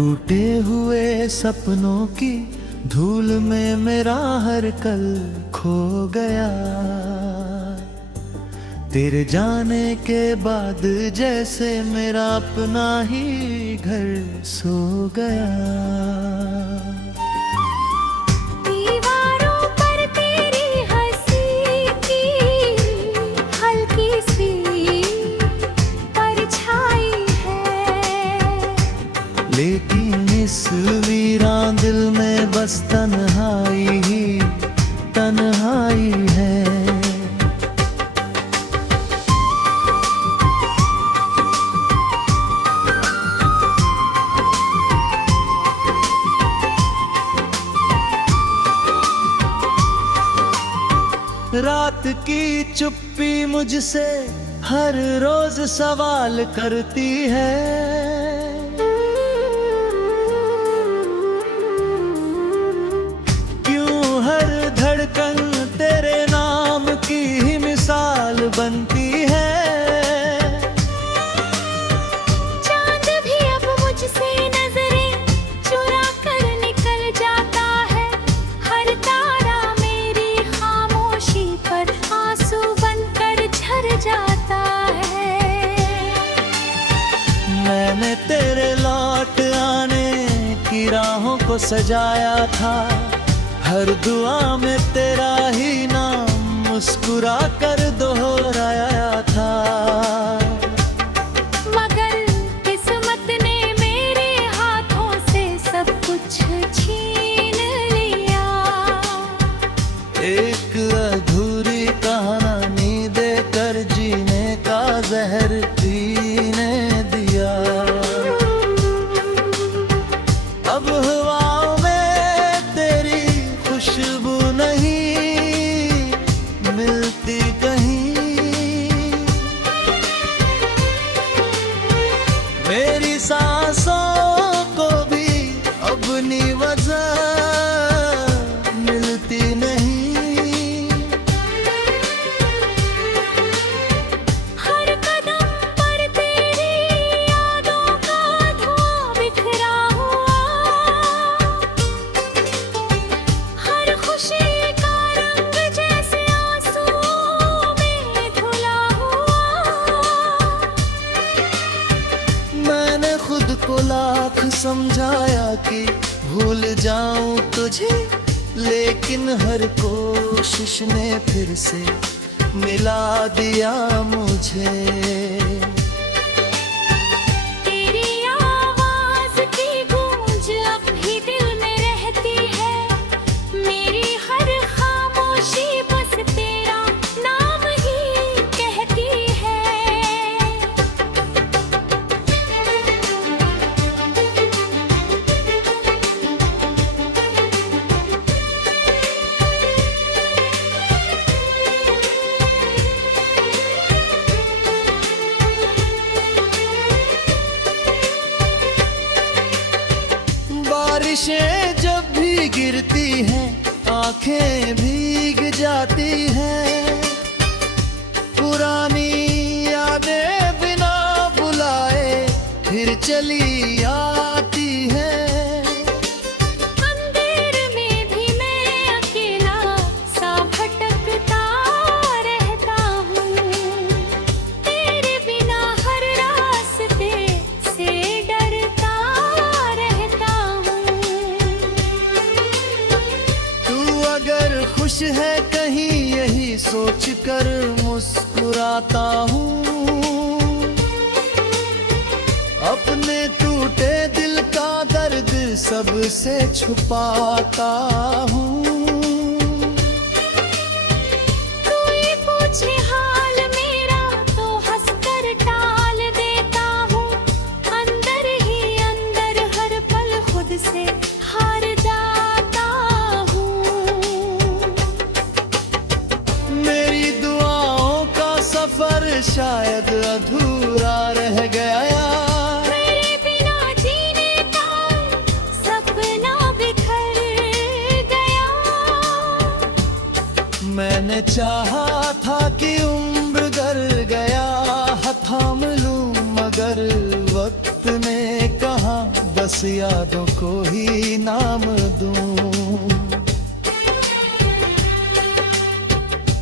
टूटे हुए सपनों की धूल में मेरा हर कल खो गया। तेरे जाने के बाद जैसे मेरा अपना ही घर सो गया। दीवारों पर तेरी हंसी की हल्की सी परछाई है, लेकिन इस वीरान दिल में बस तन्हाई ही तन्हाई है। रात की चुप्पी मुझसे हर रोज सवाल करती है। क्यों हर धड़कन तेरे नाम की ही मिसाल बनती है। चांद भी अब मुझसे नजरें चुरा कर निकल जाता है। हर तारा मेरी खामोशी पर आंसू बनकर झर जाता है। मैंने तेरे लौट आने की राहों को सजाया था। हर दुआ में तेरा ही नाम मुस्कुरा कर दोहराया था। मगर किस्मत ने मेरे हाथों से सब कुछ छीन लिया। एक अधूरी कहानी देकर जीने का जहर पीने दिया। अब हवाओं में तेरी खुशबू नहीं मिलती कहीं। मेरी सांसों को भी अपनी वजह मिलती नहीं। हर कदम पर तेरी यादों का धुआं बिखरा हुआ। हर खुशी का रंग जैसे आंसुओं में धुला हुआ। मैंने खुद को लाख समझाया कि भूल जाऊं तुझे, लेकिन हर कोशिश ने फिर से मिला दिया मुझे। तेरी आवाज की गूंज अब भी दिल में रहती है। मेरी हर खामोशी बस तेरा नाम ही कहती है। बारिशें जब भी गिरती हैं आंखें भीग जाती हैं। पुरानी यादें बिना बुलाए फिर चली आती हैं। अंधेर में भी मैं अकेला सा भटकता रहता हूँ। तेरे बिना हर रास्ते से डरता रहता हूँ। तू अगर खुश है कहीं यही सोच कर मुस्कुराता हूँ। अपने टूटे दिल का दर्द सबसे छुपाता हूँ। कोई पूछे हाल मेरा तो हंसकर टाल देता हूँ। अंदर ही अंदर हर पल खुद से हार जाता हूँ। मेरी दुआओं का सफर शायद अधूरा रह गया। मेरे बिना जीने का सपना बिखर गया। मैंने चाहा था कि उम्र गर गया थाम लूं, मगर वक्त ने कहा बस बस यादों को ही नाम दूं।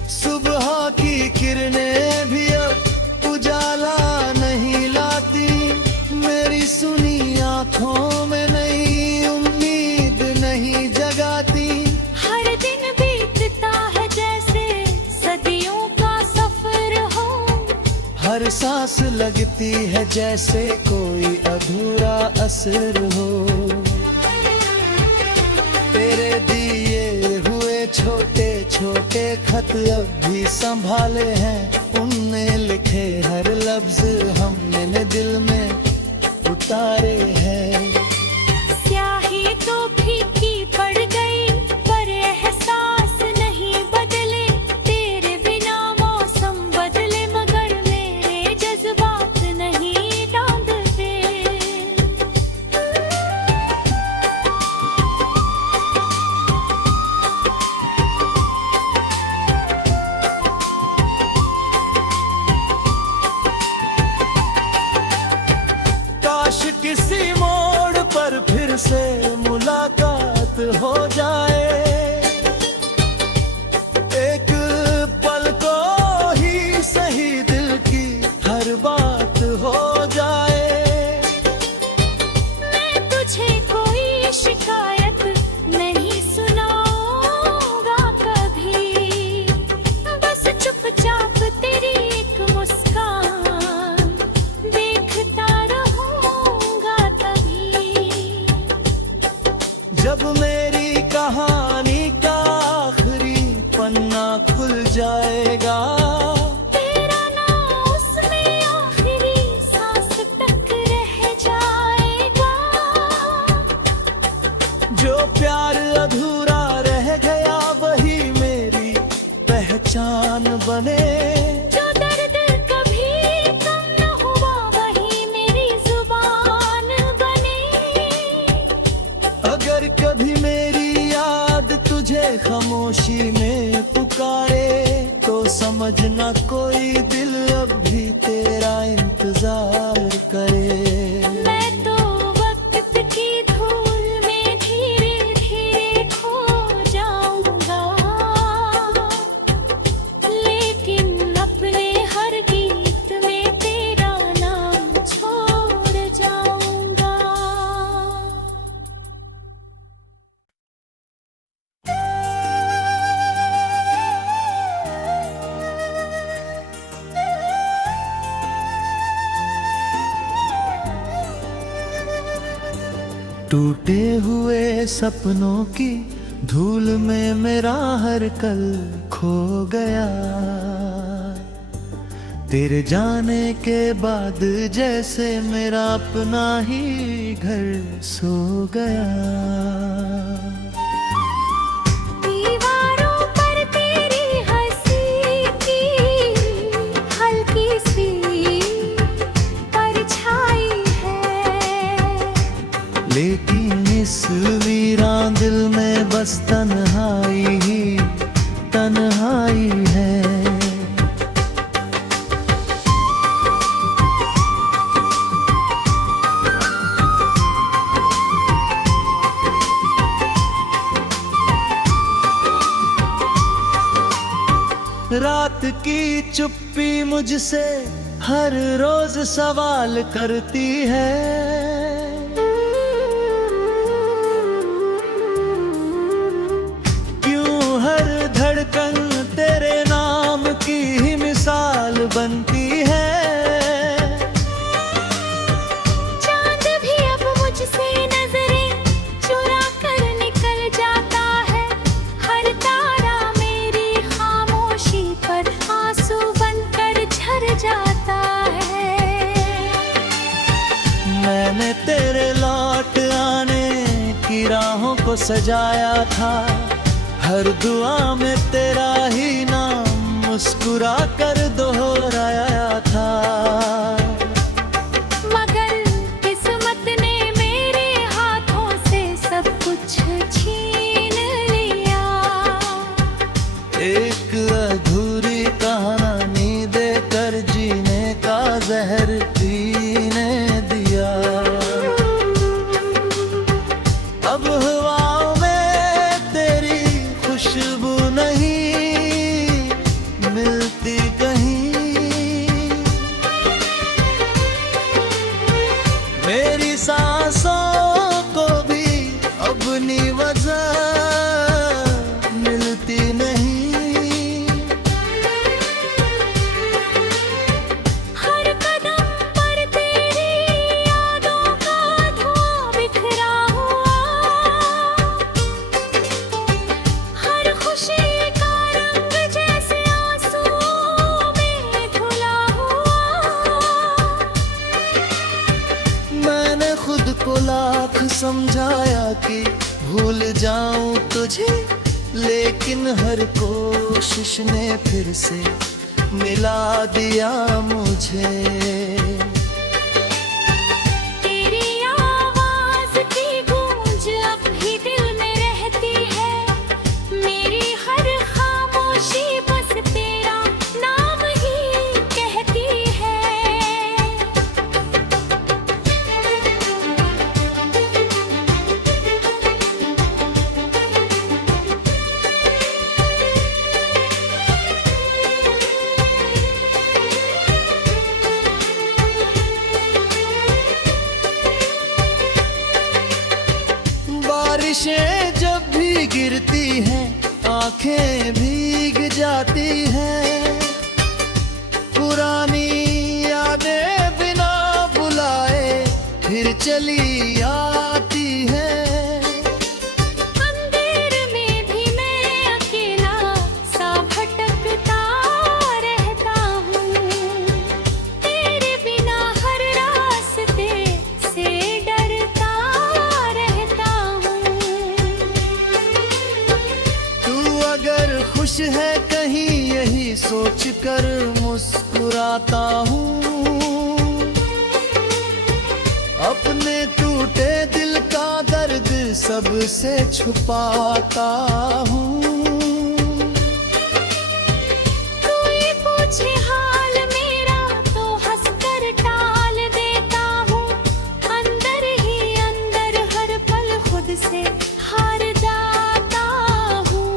सुबह की किरणें भी अब उजाला नहीं लाती, मेरी सुनी आंखों में नई उम्मीद नहीं जगाती। हर दिन बीतता है जैसे सदियों का सफर हो, हर सांस लगती है जैसे कोई अधूरा असर हो। तेरे दिए हुए छोटे छोटे खत अब भी संभाले हैं, उनने लिखे हर लफ्ज हमने दिल में उतारे हैं। स्याही तो फीकी पड़ गई पर एहसास नहीं बदले, तेरे बिना मौसम बदले मगर मेरे जज्बात नहीं डांगते। काश किसी मोड़ पर फिर से मुलाकात हो जाए, एक पल को ही सही दिल की हर बात हो जाए। मैं तुझे कोई शिकायत नहीं सुनाऊंगा कभी, बस चुपचाप तेरी एक मुस्कान देखता रहूंगा तभी। जब मेरी कहानी का आखिरी पन्ना खुल जाएगा, तेरा नाम उसमें आखिरी सांस तक रह जाएगा। जो प्यार अधूरा रह गया वही मेरी पहचान बने। जो दर्द कभी कम न हुआ वही मेरी जुबान बने। अगर कभी मेरी याद तुझे खामोशी में पुकारे, तो समझना कोई दिल अब भी तेरा इंतजार करे। मैं तो वक्त की धूल में धीरे धीरे खो जाऊंगा, लेकिन अपने हर गीत में तेरा नाम छोड़ जाऊंगा। टूटे हुए सपनों की धूल में मेरा हर कल खो गया, तेरे जाने के बाद जैसे मेरा अपना ही घर सो गया। दीवारों पर तेरी हंसी की हल्की सी परछाई है, लेकिन इस वीरान दिल में बस तन्हाई ही तन्हाई है। रात की चुप्पी मुझसे हर रोज सवाल करती है, क्यों हर धड़कन तेरे नाम की ही मिसाल बनती है। चांद भी अब मुझसे नजरें चुरा कर निकल जाता है, हर तारा मेरी खामोशी पर आंसू बनकर झर जाता है। मैंने तेरे लौट आने की राहों को सजाया था, हर दुआ में तेरा ही नाम मुस्कुरा कर दोहराया था। मगर किस्मत ने मेरे हाथों से सब कुछ छीन लिया, एक अधूरी कहानी देकर जीने का जहर पीने दिया। कि भूल जाऊं तुझे, लेकिन हर कोशिश ने फिर से मिला दिया मुझे। तेरी आवाज की गूंज अब भी दिल में रहती है, मेरी हर खामोशी बस तेरा नाम ही कहती है। बारिशें जब भी गिरती हैं, आंखें भीग जाती हैं, पुरानी यादें बिना बुलाए फिर चली आती हैं। अंधेर में भी मैं अकेला सा भटकता रहता हूँ, तेरे बिना हर रास्ते से डरता रहता हूँ। तू अगर खुश है कहीं यही सोच कर मुस्कुराता हूँ, अपने टूटे दिल का दर्द सबसे छुपाता हूँ। कोई पूछे हाल मेरा तो हंसकर टाल देता हूँ, अंदर ही अंदर हर पल खुद से हार जाता हूँ।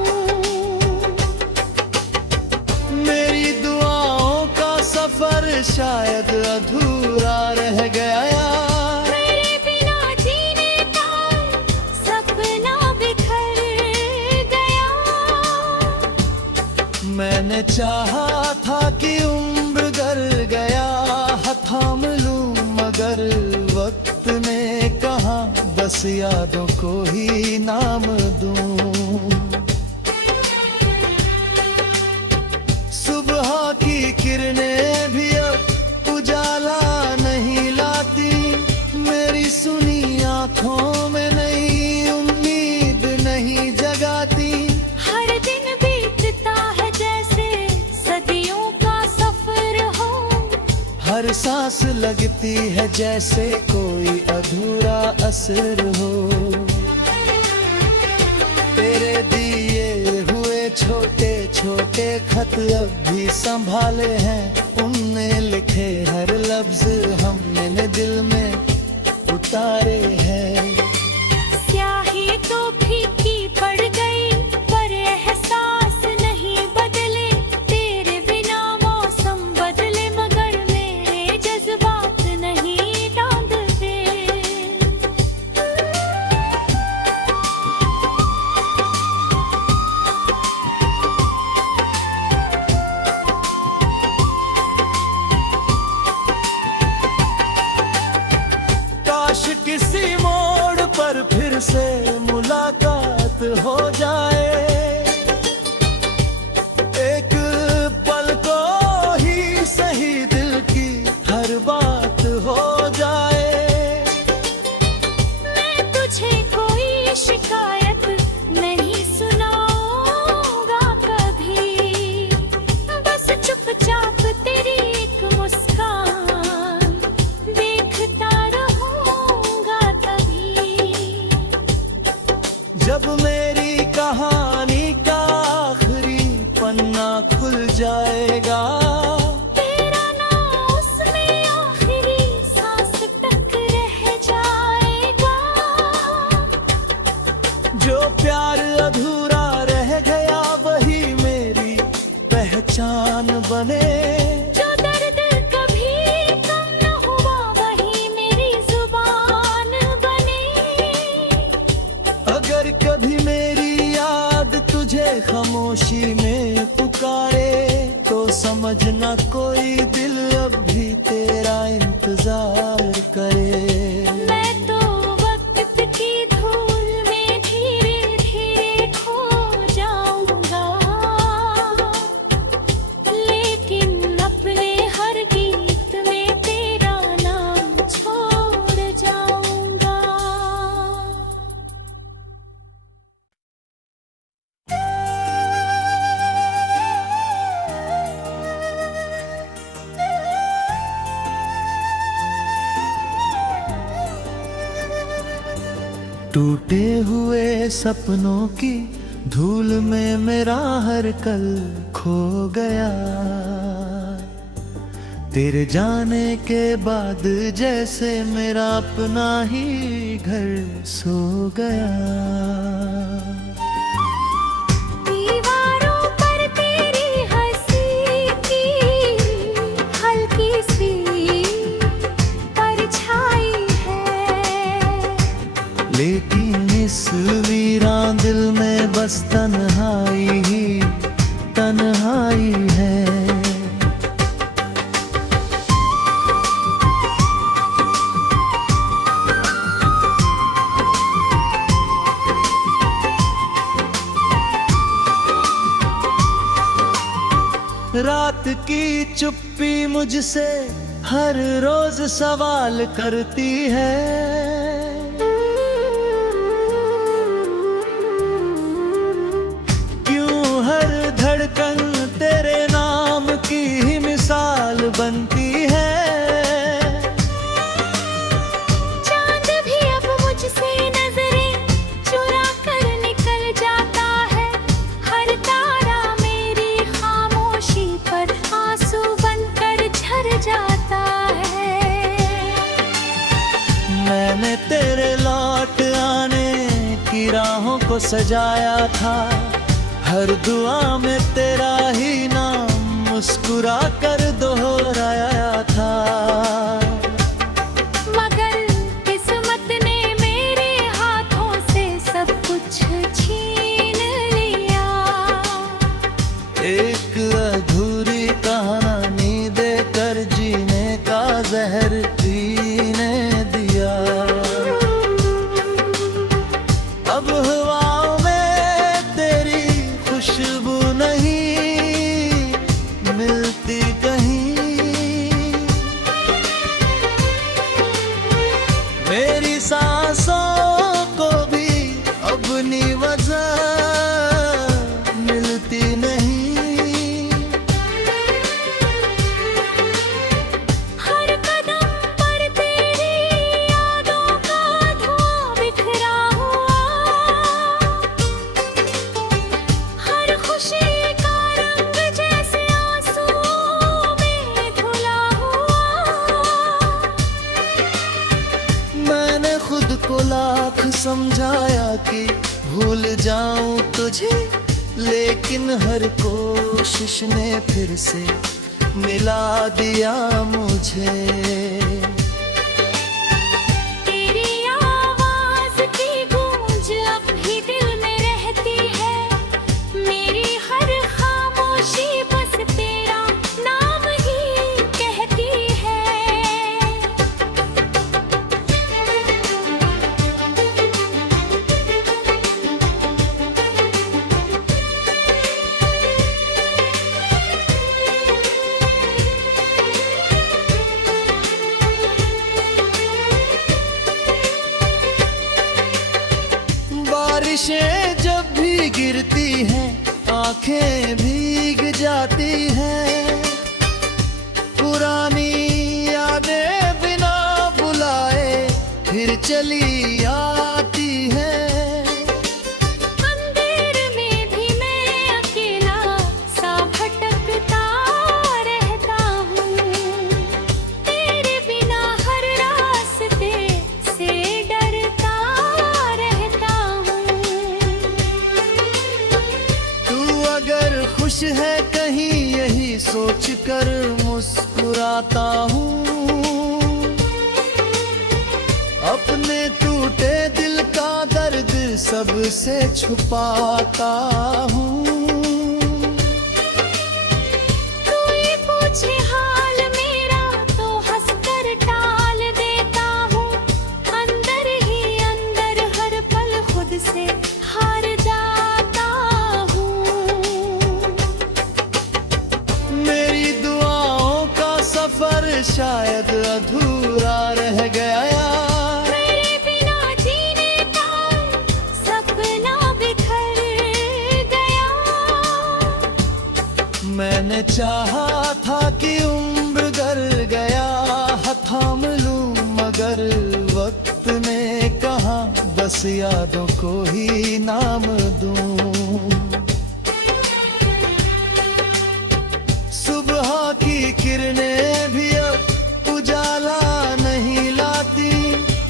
मेरी दुआओं का सफर शायद अधूरा रह गया, मेरे बिना जीने का सपना बिखर गया। मैंने चाहा था कि उम्र गर गया थाम लूं, मगर वक्त ने कहा बस यादों को ही नाम दूं। सुबह की किरणें भी अब उजाला नहीं लाती, मेरी सुनी आंखों में नई उम्मीद नहीं जगाती। हर दिन बीतता है जैसे सदियों का सफर हो, हर सांस लगती है जैसे कोई अधूरा असर हो। तेरे दिए हुए छोटे छोटे खत अब भी संभाले हैं, उनने लिखे हर लफ्ज हमने दिल में उतारे हैं। स्याही तो फीकी पड़ गई पर एहसास नहीं बदले, तेरे बिना मौसम बदले मगर मेरे जज्बात नहीं रांधते। काश किसी मोड़ पर फिर से मुलाकात हो जाए, एक पल को ही सही दिल की हर बात हो जाए। मैं तुझे कोई शिकायत नहीं सुनाऊंगा कभी, बस चुपचाप तेरी एक मुस्कान देखता रहूंगा तभी। जब मेरी कहानी का आखिरी पन्ना खुल जाएगा, तेरा नाम उसमें आखिरी सांस तक रह जाएगा। जो प्यार अधूरा रह गया वही मेरी पहचान बने। जो दर्द कभी कम न हुआ वही मेरी जुबान बने। अगर कभी मेरी याद तुझे खामोशी में पुकारे, तो समझना कोई दिल अब भी तेरा इंतजार करे। मैं तो वक्त की धूल में धीरे धीरे खो जाऊंगा, लेकिन अपने हर गीत में तेरा नाम छोड़ जाऊंगा। टूटे हुए सपनों की धूल में मेरा हर कल खो गया। तेरे जाने के बाद जैसे मेरा अपना ही घर सो गया। दीवारों पर तेरी हंसी की हल्की सी परछाई है, लेकिन इस वीरान दिल में बस तन्हाई ही तन्हाई है। रात की चुप्पी मुझसे हर रोज सवाल करती है। क्यों हर धड़कन तेरे नाम की ही मिसाल बनती है। चांद भी अब मुझसे नजरें चुरा कर निकल जाता है। हर तारा मेरी खामोशी पर आंसू बनकर झर जाता है। मैंने तेरे लौट आने की राहों को सजाया था। हर दुआ में तेरा ही नाम मुस्कुरा कर दोहराया था। मगर किस्मत ने मेरे हाथों से सब कुछ छीन लिया। एक अधूरी कहानी देकर जीने का जहर पीने दिया। अब हवाओं में तेरी खुशबू नहीं मिलती कहीं। मेरी सांसों को भी अपनी वजह मिलती नहीं। हर कदम पर तेरी यादों का धुआं बिखरा हुआ। हर खुशी का रंग जैसे आंसुओं में धुला हुआ। मैंने खुद को लाख समझाया कि भूल जाऊं तुझे, लेकिन हर कोशिश ने फिर से मिला दिया मुझे। तेरी आवाज की गूंज अब भी दिल में रहती है। मेरी हर खामोशी बस तेरा नाम ही कहती है। बारिशें जब भी गिरती हैं आंखें भीग जाती हैं। पुरानी यादें बिना बुलाए फिर चली आती हैं। अंधेर में भी मैं अकेला सा भटकता रहता हूँ। तेरे बिना हर रास्ते से डरता रहता हूँ। तू अगर खुश है कहीं यही सोच कर मुस्कुराता हूँ। अपने टूटे दिल का दर्द सबसे छुपाता हूँ। कोई पूछे हाल मेरा तो हंसकर टाल देता हूँ। अंदर ही अंदर हर पल खुद से हार जाता हूँ। मेरी दुआओं का सफर शायद अधूरा रह गया। मेरे बिना जीने का सपना बिखर गया। मैंने चाहा था कि उम्र गर गया थाम लूं, मगर वक्त ने कहा बस बस यादों को ही नाम दूं। सुबह की किरणें भी अब उजाला नहीं लाती,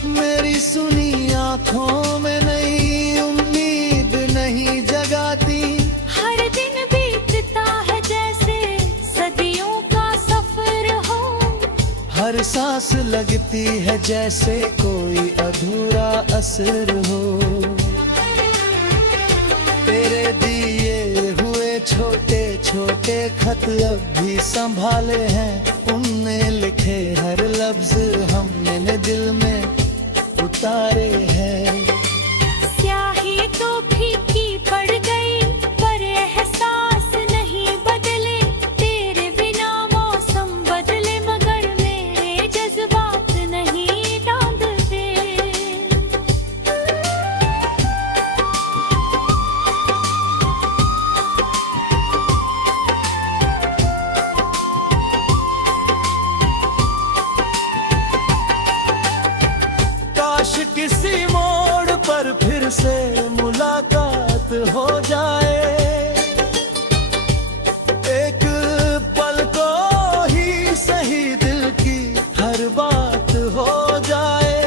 मेरी सुनी आंखों में नई उम्मीद नहीं जगाती। हर दिन बीतता है जैसे सदियों का सफर हो, हर सांस लगती है जैसे कोई अधूरा असर हो। तेरे दिए हुए छोटे छोटे खत अब भी संभाले हैं, उनने लिखे हर लफ्ज हमने दिल में उतारे हैं। स्याही तो फीकी पड़ गई पर एहसास नहीं बदले, तेरे बिना मौसम बदले मगर मेरे जज्बात नहीं डांधते। काश किसी मोड़ पर फिर से मुलाकात हो जाए, एक पल को ही सही दिल की हर बात हो जाए।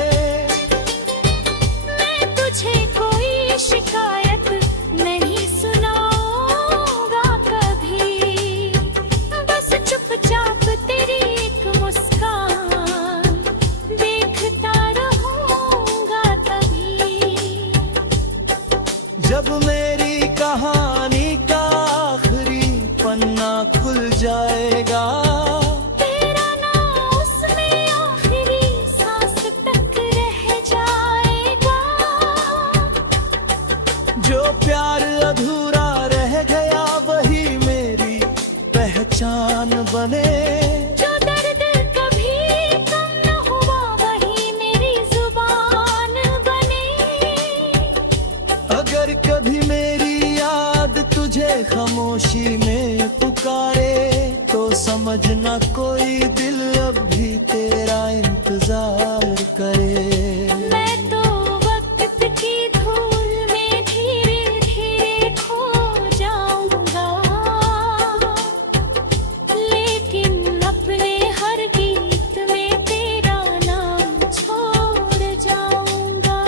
मैं तुझे कोई शिकायत नहीं सुनाऊंगा कभी, बस चुपचाप तेरी एक मुस्कान देखता रहूंगा तभी। जब मेरी कहानी का आखिरी पन्ना खुल जाएगा, तेरा नाम उसमें आखिरी सांस तक रह जाएगा। जो प्यार अधूरा रह गया वही मेरी पहचान बने। जो दर्द कभी कम न हुआ वही मेरी जुबान बने। अगर कभी मेरी याद तुझे खामोशी में पुकारे, तो समझना कोई दिल अब भी तेरा इंतजार करे। मैं तो वक्त की धूल में धीरे धीरे खो जाऊंगा, लेकिन अपने हर गीत में तेरा नाम छोड़ जाऊंगा।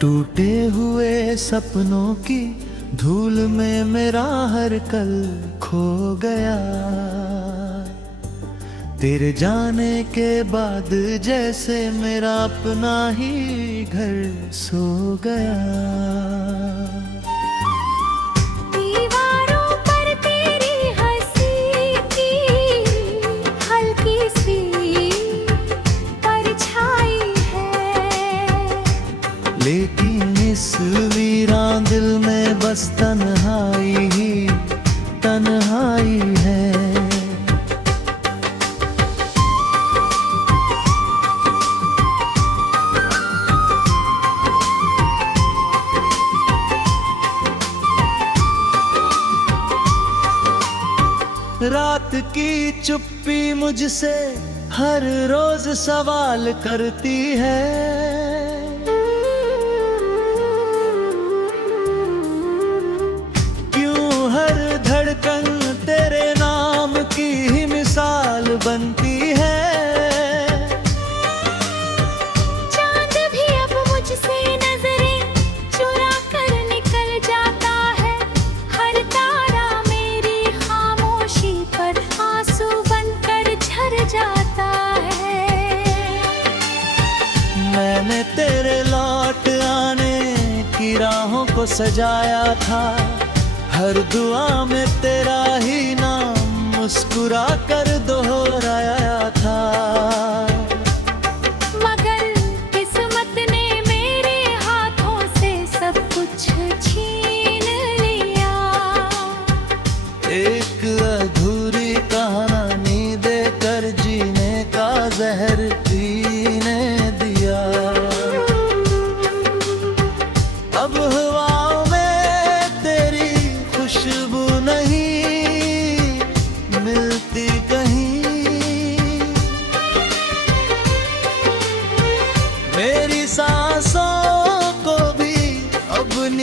टूटे हुए सपनों की धूल में मेरा हर कल खो गया, तेरे जाने के बाद जैसे मेरा अपना ही घर सो गया। दीवारों पर तेरी हंसी की हल्की सी परछाई है, लेकिन इस वीरान दिल में बस तन्हाई ही तन्हाई है। रात की चुप्पी मुझसे हर रोज सवाल करती है, क्यों हर धड़कन तेरे नाम की ही मिसाल बनती है। चांद भी अब मुझसे नजरें चुरा कर निकल जाता है, हर तारा मेरी खामोशी पर आंसू बनकर झर जाता है। मैंने तेरे लौट आने की राहों को सजाया था, हर दुआ में तेरा ही नाम मुस्कुरा कर दोहराया था। मगर किस्मत ने मेरे हाथों से सब कुछ छीन लिया, एक अधूरी कहानी देकर जीने का जहर पीने दिया।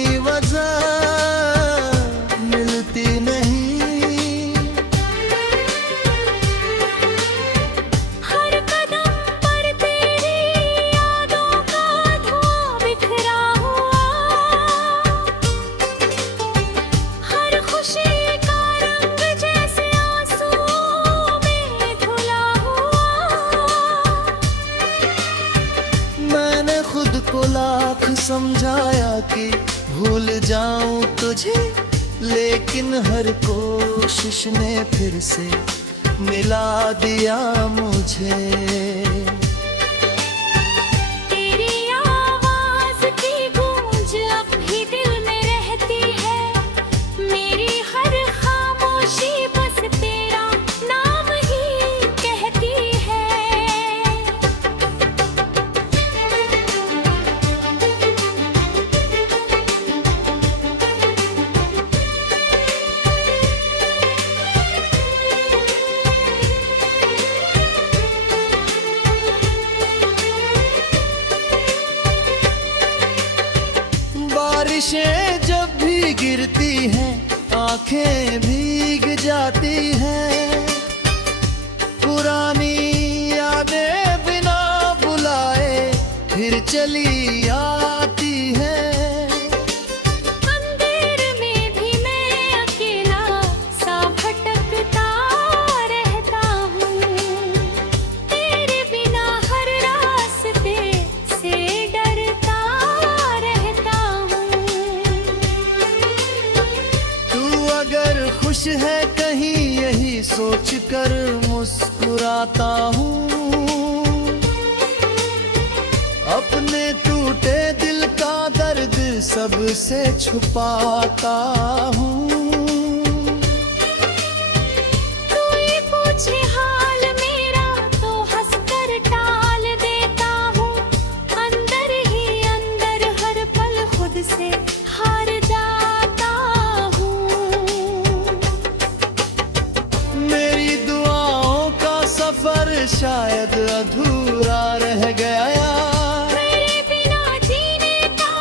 कोई वजह मिलती नहीं। हर कदम पर तेरी यादों का धुआं बिखरा हुआ, हर खुशी का रंग जैसे आंसुओं में धुला हुआ। मैंने खुद को लाख समझाया कि भूल जाऊं तुझे, लेकिन हर कोशिश ने फिर से मिला दिया मुझे। तेरी आवाज की गूंज अब भी दिल में रहती है, मेरी हर खामोशी बस तेरा नाम ही कहती है। बारिशें जब भी गिरती हैं आंखें भीग जाती हैं, पुरानी यादें बिना बुलाए फिर चली आती हैं। अंधेर में भी मैं अकेला सा भटकता रहता हूँ, तेरे बिना हर रास्ते से डरता रहता हूँ। तू अगर खुश है कहीं यही सोच कर मुस्कुराता हूँ, अपने टूटे दिल का दर्द सबसे छुपाता हूँ। कोई पूछे हाल मेरा तो हंसकर टाल देता हूँ, अंदर ही अंदर हर पल खुद से हार जाता हूँ। मेरी दुआओं का सफर शायद अधूरा रह गया, मेरे बिना जीने का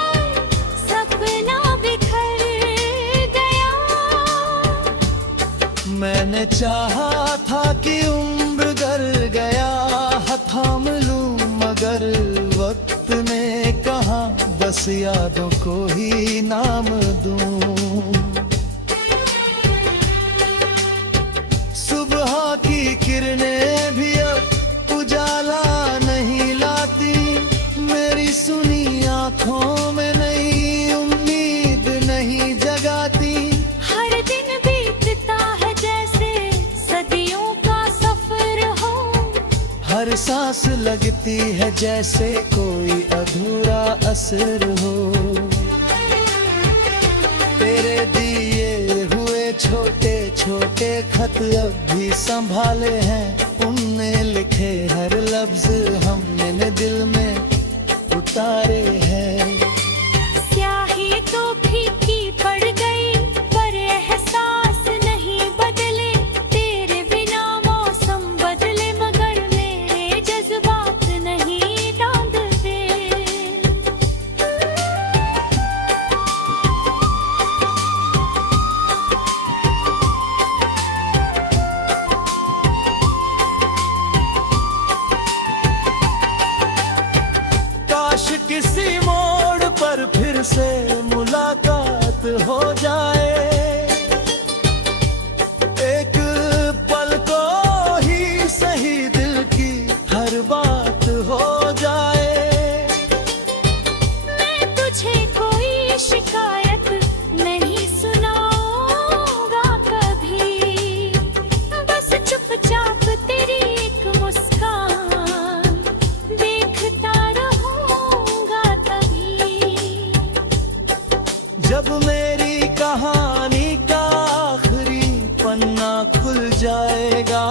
सपना बिखर गया। मैंने चाहा था कि उम्र गर गया थाम लूं, मगर वक्त ने कहा बस यादों को ही नाम दूं। सुबह की किरणें भी अब उजाला नहीं लाती, मेरी सुनी आंखों में नई उम्मीद नहीं जगाती। हर दिन बीतता है जैसे सदियों का सफर हो, हर सांस लगती है जैसे कोई अधूरा असर हो। तेरे दिए हुए छोटे छोटे खत अब भी संभाले हैं, उनने लिखे हर लफ्ज हमने दिल में उतारे हैं। स्याही तो फीकी पड़ गई पर एहसास नहीं बदले, तेरे बिना मौसम बदले मगर मेरे जज्बात नहीं दांधले। काश किसी मोड़ पर फिर से मुलाकात हो जाए, एक पल को ही सही दिल की हर बात हो जाए। मैं तुझे कोई शिकायत नहीं सुनाऊंगा कभी, बस चुपचाप तेरी एक मुस्कान देखता रहूंगा तभी। जब मेरी कहानी का आखिरी पन्ना खुल जाएगा,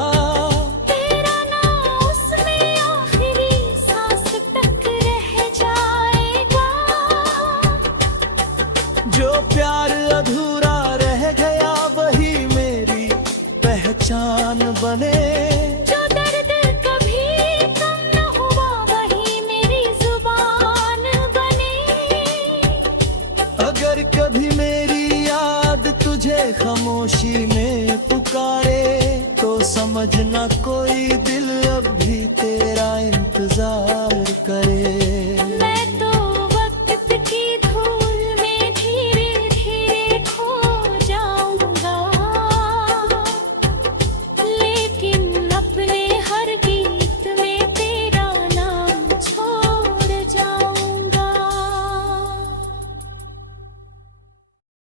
तेरा नाम उसमें आखिरी सांस तक रह जाएगा। जो प्यार अधूरा रह गया वही मेरी पहचान बने। जो दर्द कभी कम न हुआ वही मेरी जुबान बने। अगर कभी मेरी याद तुझे खामोशी में पुकारे तो समझना कोई दिल अब भी तेरा इंतजार करे।